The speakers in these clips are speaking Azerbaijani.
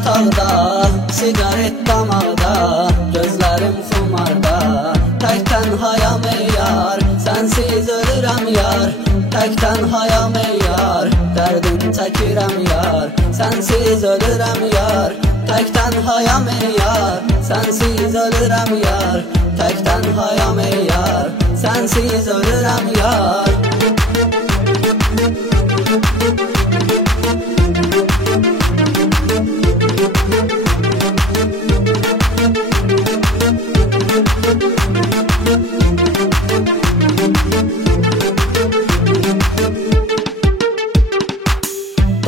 yataqda, sigaret damaqda, gözlərim xumarda. Tək tənhayam ey yar, sənsiz ölürəm yar. Tək tənhayam ey yar, dərdim çəkirəm yar. Sənsiz ölürəm yar, tək tənhayam ey yar. Sənsiz ölürəm yar, tək tənhayam ey yar. Sənsiz ölürəm yar.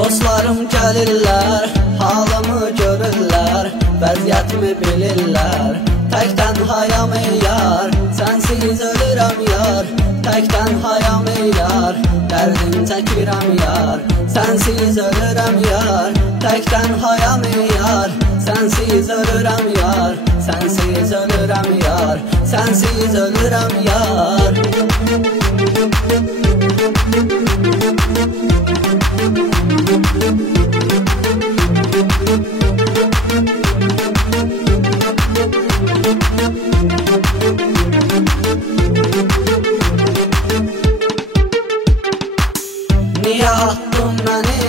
Dostlarım gəlirlər, halımı görürlər, vəziyyətimi bilirlər. Tək tənhayam ey yar, sənsiz ölürəm yar. Tək tənhayam ey yar, dərdim çəkirəm yar. Sənsiz ölürəm yar, tək tənhayam ey yar. Sənsiz ölürəm yar, sənsiz ölürəm yar. Sənsiz ölürəm yar. Niyə atdın məni,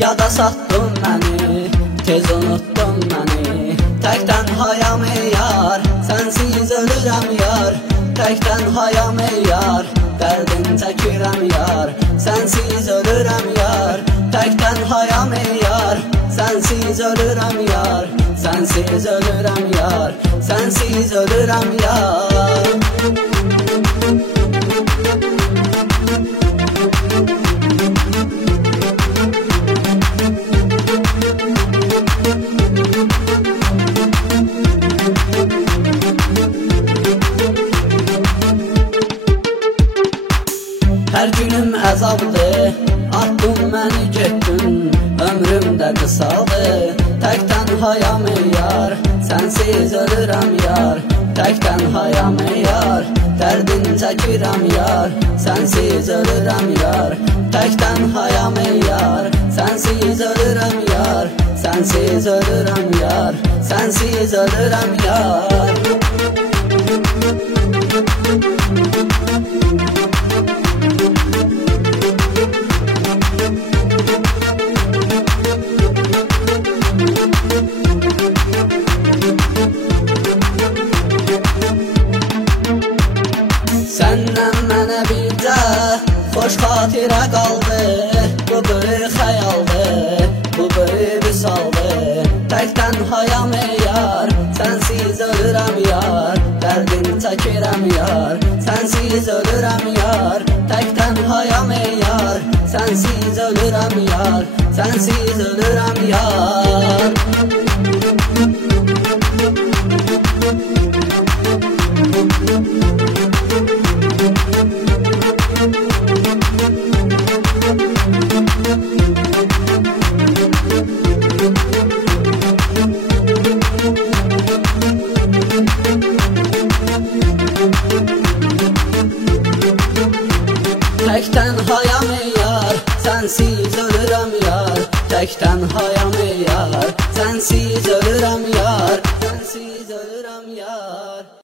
yada satdın məni, tez unuttun məni. Tək tənhayam ey yar, sənsiz ölürəm yar. Tək tənhayam ey yar, dərdim çəkirəm yar. Sənsiz ölürəm yar, tək tənhayam ey yar. Sənsiz ölürəm yar, sənsiz ölürəm yar. Sənsiz ölürəm yar. Hər günüm əzabdır, atdın məni getdin, ömrüm də qısaldı. Tək tənhayam ey yar, sənsiz ölürəm yar. Tək tənhayam ey yar, dərdim çəkirəm yar. Sənsiz ölürəm yar, tək tənhayam ey yar. Sənsiz ölürəm yar, sənsiz ölürəm yar. Sənsiz ölürəm yar. Səndən mənə bircə xoş xatirə qaldı. Bu böyük xəyaldır, bu böyük vüsaldır. Tək tənhayam ey yar, sənsiz ölürəm yar. Dərdim çəkirəm yar, sənsiz ölürəm yar. Tək tənhayam ey yar, sənsiz ölürəm yar. Sənsiz ölürəm yar. Tək tənhayam ey yar, sənsiz ölürəm yar. Tək tənhayam ey yar, sənsiz ölürəm yar. Sənsiz ölürəm yar.